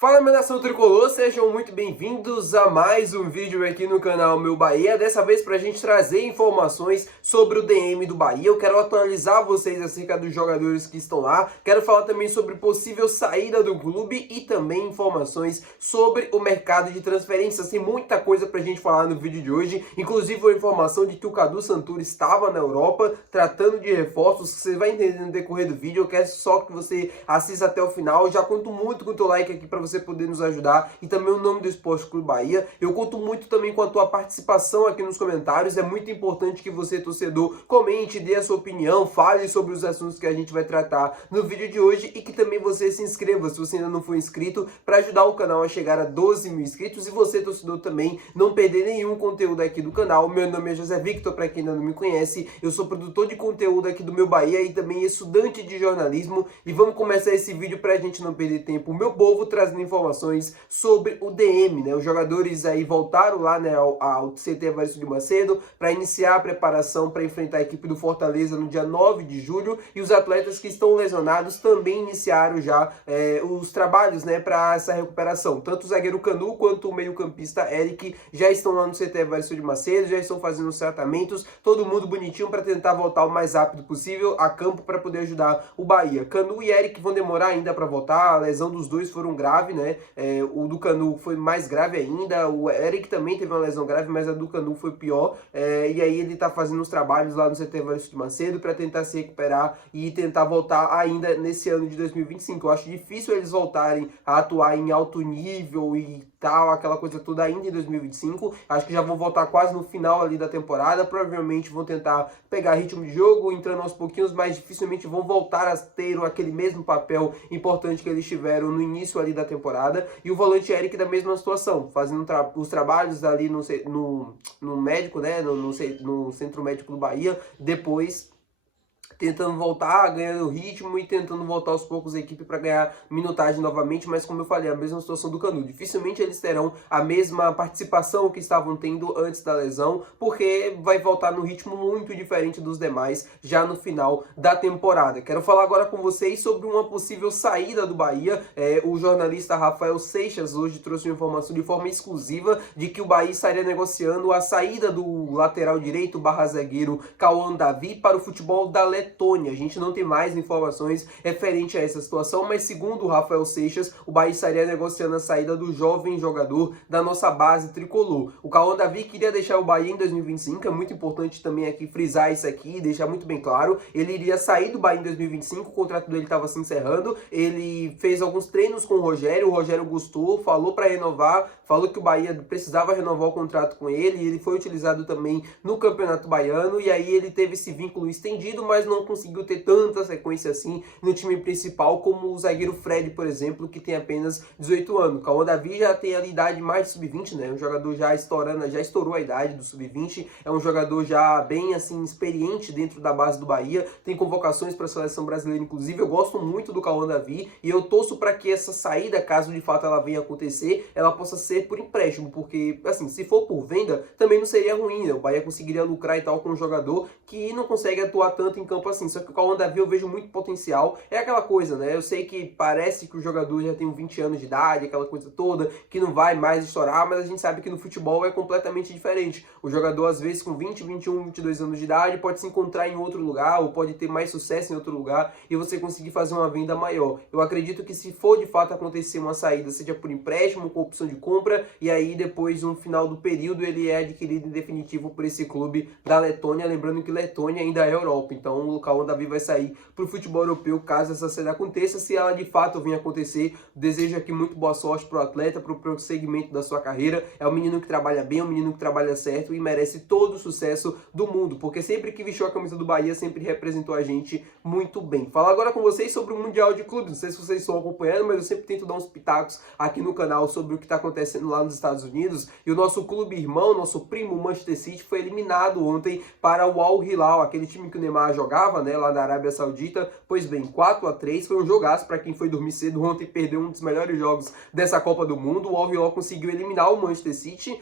Fala, minha nação tricolor, sejam muito bem-vindos a mais um vídeo aqui no canal Meu Bahia. Dessa vez para a gente trazer informações sobre o DM do Bahia. Eu quero atualizar vocês acerca dos jogadores que estão lá. Quero falar também sobre possível saída do clube e também informações sobre o mercado de transferências. Tem muita coisa para a gente falar no vídeo de hoje, inclusive a informação de que o Cadu Santuri estava na Europa tratando de reforços. Você vai entender no decorrer do vídeo. Eu quero só que você assista até o final. Eu já conto muito com o teu like aqui para você poder nos ajudar, e também o nome do Esporte Clube Bahia. Eu conto muito também com a tua participação aqui nos comentários. É muito importante que você, torcedor, comente, dê a sua opinião, fale sobre os assuntos que a gente vai tratar no vídeo de hoje, e que também você se inscreva se você ainda não for inscrito, para ajudar o canal a chegar a 12 mil inscritos, e você, torcedor, também não perder nenhum conteúdo aqui do canal. Meu nome é José Victor, para quem ainda não me conhece. Eu sou produtor de conteúdo aqui do Meu Bahia e também estudante de jornalismo, e vamos começar esse vídeo para a gente não perder tempo, meu povo, trazendo informações sobre o DM, né? Os jogadores aí voltaram lá, né, ao CT Evaristo de Macedo para iniciar a preparação para enfrentar a equipe do Fortaleza no dia 9 de julho, e os atletas que estão lesionados também iniciaram já os trabalhos, né, para essa recuperação. Tanto o zagueiro Canu quanto o meio-campista Eric já estão lá no CT Evaristo de Macedo, já estão fazendo os tratamentos, todo mundo bonitinho para tentar voltar o mais rápido possível a campo para poder ajudar o Bahia. Canu e Eric vão demorar ainda para voltar, a lesão dos dois foram grave, né? O do Canu foi mais grave ainda, o Eric também teve uma lesão grave, mas a do Canu foi pior, e aí ele tá fazendo os trabalhos lá no CT Evaristo de Macedo para tentar se recuperar e tentar voltar ainda nesse ano de 2025. Eu acho difícil eles voltarem a atuar em alto nível e tal, aquela coisa toda ainda em 2025. Acho que já vão voltar quase no final ali da temporada, provavelmente vão tentar pegar ritmo de jogo, entrando aos pouquinhos, mas dificilmente vão voltar a ter aquele mesmo papel importante que eles tiveram no início ali da temporada. E o volante Eric da mesma situação, fazendo os trabalhos ali no médico, né, no Centro Médico do Bahia, depois tentando voltar, ganhando ritmo e tentando voltar aos poucos a equipe para ganhar minutagem novamente, mas como eu falei, a mesma situação do Canu. Dificilmente eles terão a mesma participação que estavam tendo antes da lesão, porque vai voltar no ritmo muito diferente dos demais já no final da temporada. Quero falar agora com vocês sobre uma possível saída do Bahia. O jornalista Rafael Seixas hoje trouxe uma informação de forma exclusiva de que o Bahia estaria negociando a saída do lateral direito barra zagueiro Cauã Davi para o futebol da Letônia. A gente não tem mais informações referente a essa situação, mas segundo o Rafael Seixas, o Bahia estaria negociando a saída do jovem jogador da nossa base tricolor. O Cauã Davi queria deixar o Bahia em 2025, é muito importante também aqui frisar isso aqui e deixar muito bem claro. Ele iria sair do Bahia em 2025, o contrato dele estava se encerrando, ele fez alguns treinos com o Rogério gostou, falou para renovar, falou que o Bahia precisava renovar o contrato com ele, e ele foi utilizado também no Campeonato Baiano, e aí ele teve esse vínculo estendido, mas não conseguiu ter tanta sequência assim no time principal como o zagueiro Fred, por exemplo, que tem apenas 18 anos. O Cauã Davi já tem a idade mais de sub-20, né? Um jogador já estourou a idade do sub-20, é um jogador já bem assim experiente dentro da base do Bahia, tem convocações para a seleção brasileira, inclusive. Eu gosto muito do Cauã Davi e eu torço para que essa saída, caso de fato ela venha acontecer, ela possa ser por empréstimo, porque assim, se for por venda, também não seria ruim, né? O Bahia conseguiria lucrar e tal com um jogador que não consegue atuar tanto em campo assim. Só que o Cauã Davi eu vejo muito potencial. É aquela coisa, né? Eu sei que parece que o jogador já tem 20 anos de idade, aquela coisa toda, que não vai mais estourar, mas a gente sabe que no futebol é completamente diferente. O jogador, às vezes, com 20, 21, 22 anos de idade, pode se encontrar em outro lugar, ou pode ter mais sucesso em outro lugar, e você conseguir fazer uma venda maior. Eu acredito que se for de fato acontecer uma saída, seja por empréstimo, com opção de compra, e aí depois, no final do período, ele é adquirido em definitivo por esse clube da Letônia. Lembrando que Letônia ainda é Europa, então o Cauã Davi vai sair para o futebol europeu caso essa saída aconteça. Se ela de fato vir a acontecer, desejo aqui muito boa sorte para o atleta, para o prosseguimento da sua carreira. É um menino que trabalha bem, é um menino que trabalha certo e merece todo o sucesso do mundo, porque sempre que vestiu a camisa do Bahia, sempre representou a gente muito bem. Falar agora com vocês sobre o Mundial de Clubes. Não sei se vocês estão acompanhando, mas eu sempre tento dar uns pitacos aqui no canal sobre o que está acontecendo lá nos Estados Unidos. E o nosso clube irmão, nosso primo Manchester City, foi eliminado ontem para o Al Hilal, aquele time que o Neymar jogava, estava, né, lá na Arábia Saudita. Pois bem, 4-3 foi um jogaço para quem foi dormir cedo ontem, perdeu um dos melhores jogos dessa Copa do Mundo. O Al Hilal conseguiu eliminar o Manchester City,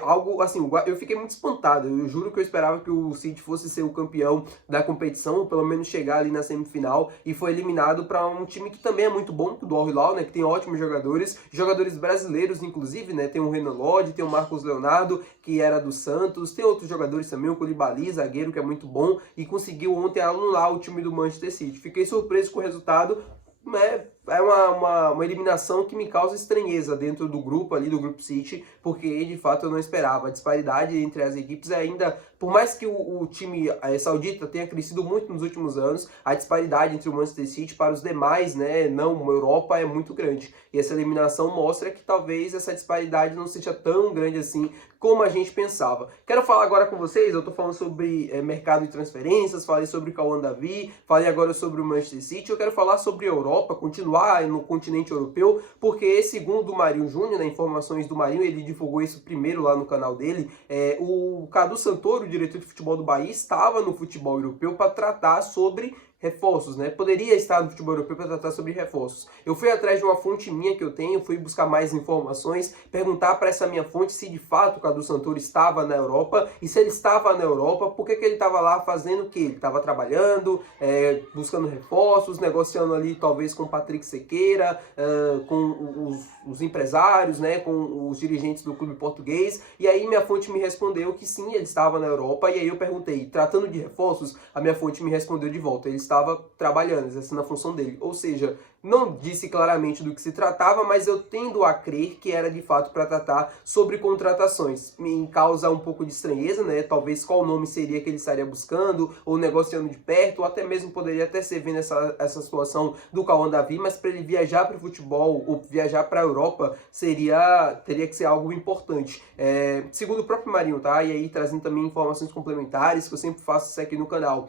algo assim, eu fiquei muito espantado. Eu juro que eu esperava que o City fosse ser o campeão da competição, ou pelo menos chegar ali na semifinal, e foi eliminado para um time que também é muito bom, do Al Hilal, né, que tem ótimos jogadores brasileiros, inclusive, né, tem o Renan Lodge, tem o Marcos Leonardo, que era do Santos, tem outros jogadores também, o Koulibaly, zagueiro, que é muito bom, e conseguiu ontem anular o time do Manchester City. Fiquei surpreso com o resultado, né? É uma eliminação que me causa estranheza dentro do grupo ali, do Grupo City, porque de fato eu não esperava. A disparidade entre as equipes ainda, por mais que o time saudita tenha crescido muito nos últimos anos, a disparidade entre o Manchester City para os demais, né, não Europa, é muito grande. E essa eliminação mostra que talvez essa disparidade não seja tão grande assim como a gente pensava. Quero falar agora com vocês, eu tô falando sobre mercado de transferências, falei sobre o Cauã Davi, falei agora sobre o Manchester City, eu quero falar sobre a Europa, continuar no continente europeu, porque segundo o Marinho Júnior, né, informações do Marinho, ele divulgou isso primeiro lá no canal dele, o Cadu Santoro, o diretor de futebol do Bahia, estava no futebol europeu para tratar sobre reforços, né? Poderia estar no futebol europeu para tratar sobre reforços. Eu fui atrás de uma fonte minha que eu tenho, fui buscar mais informações, perguntar para essa minha fonte se de fato o Cadu Santoro estava na Europa, e se ele estava na Europa, por que ele estava lá fazendo o quê? Ele estava trabalhando, buscando reforços, negociando ali talvez com o Patrick Sequeira, com os empresários, né? Com os dirigentes do clube português, e aí minha fonte me respondeu que sim, ele estava na Europa, e aí eu perguntei, tratando de reforços, a minha fonte me respondeu de volta, ele estava trabalhando, exercendo a função dele. Ou seja, não disse claramente do que se tratava, mas eu tendo a crer que era de fato para tratar sobre contratações. Me causa um pouco de estranheza, né? Talvez qual nome seria que ele estaria buscando, ou negociando de perto, ou até mesmo poderia até ser vendo essa situação do Cauã Davi, mas para ele viajar para o futebol, ou viajar para a Europa, teria que ser algo importante. Segundo o próprio Marinho, tá? E aí trazendo também informações complementares, que eu sempre faço isso aqui no canal.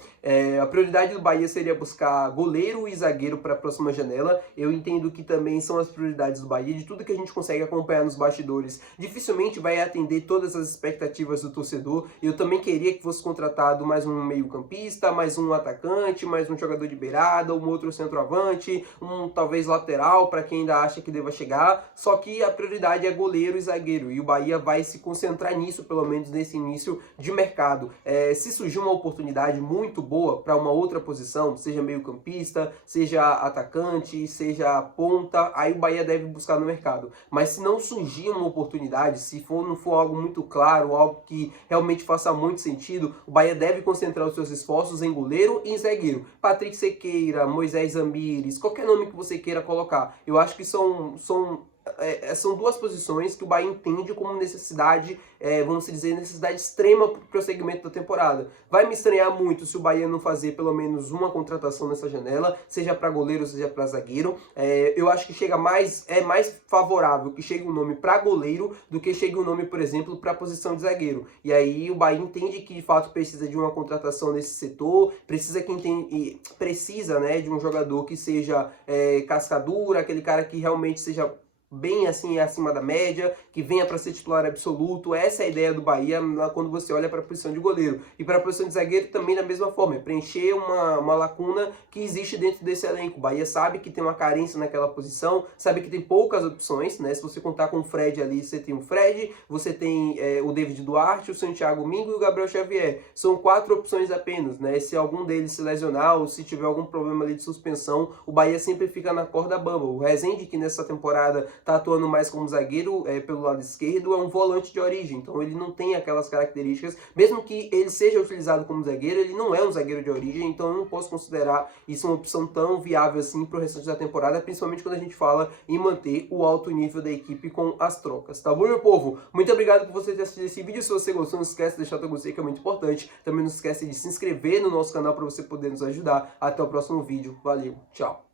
A prioridade do Bahia seria buscar goleiro e zagueiro para a próxima janela. Eu entendo que também são as prioridades do Bahia, de tudo que a gente consegue acompanhar nos bastidores. Dificilmente vai atender todas as expectativas do torcedor. Eu também queria que fosse contratado mais um meio-campista, mais um atacante, mais um jogador de beirada, um outro centroavante, um talvez lateral para quem ainda acha que deva chegar. Só que a prioridade é goleiro e zagueiro, e o Bahia vai se concentrar nisso, pelo menos nesse início de mercado. Se surgir uma oportunidade muito boa para uma outra posição, seja meio-campista, seja atacante, seja ponta, aí o Bahia deve buscar no mercado. Mas se não surgir uma oportunidade, se não for algo muito claro, algo que realmente faça muito sentido, o Bahia deve concentrar os seus esforços em goleiro e em zagueiro. Patrick Sequeira, Moisés Zamires, qualquer nome que você queira colocar. Eu acho que são duas posições que o Bahia entende como necessidade, vamos dizer, necessidade extrema para o prosseguimento da temporada. Vai me estranhar muito se o Bahia não fazer pelo menos uma contratação nessa janela, seja para goleiro, seja para zagueiro. Eu acho que é mais favorável que chegue um nome para goleiro do que chegue um nome, por exemplo, para a posição de zagueiro. E aí o Bahia entende que de fato precisa de uma contratação nesse setor, precisa, né, de um jogador que seja cascadura, aquele cara que realmente seja bem assim acima da média, que venha para ser titular absoluto. Essa é a ideia do Bahia quando você olha para a posição de goleiro. E para a posição de zagueiro também da mesma forma, preencher uma lacuna que existe dentro desse elenco. O Bahia sabe que tem uma carência naquela posição, sabe que tem poucas opções, né? Se você contar com o Fred ali, você tem o Fred, você tem o David Duarte, o Santiago Mingo e o Gabriel Xavier. São 4 opções apenas, né? Se algum deles se lesionar ou se tiver algum problema ali de suspensão, o Bahia sempre fica na corda bamba. O Rezende, que nessa temporada tá atuando mais como zagueiro pelo lado esquerdo, é um volante de origem, então ele não tem aquelas características, mesmo que ele seja utilizado como zagueiro, ele não é um zagueiro de origem, então eu não posso considerar isso uma opção tão viável assim para o restante da temporada, principalmente quando a gente fala em manter o alto nível da equipe com as trocas, tá bom, meu povo? Muito obrigado por você ter assistido esse vídeo. Se você gostou, não esquece de deixar o teu gostei, que é muito importante. Também não esquece de se inscrever no nosso canal para você poder nos ajudar. Até o próximo vídeo, valeu, tchau!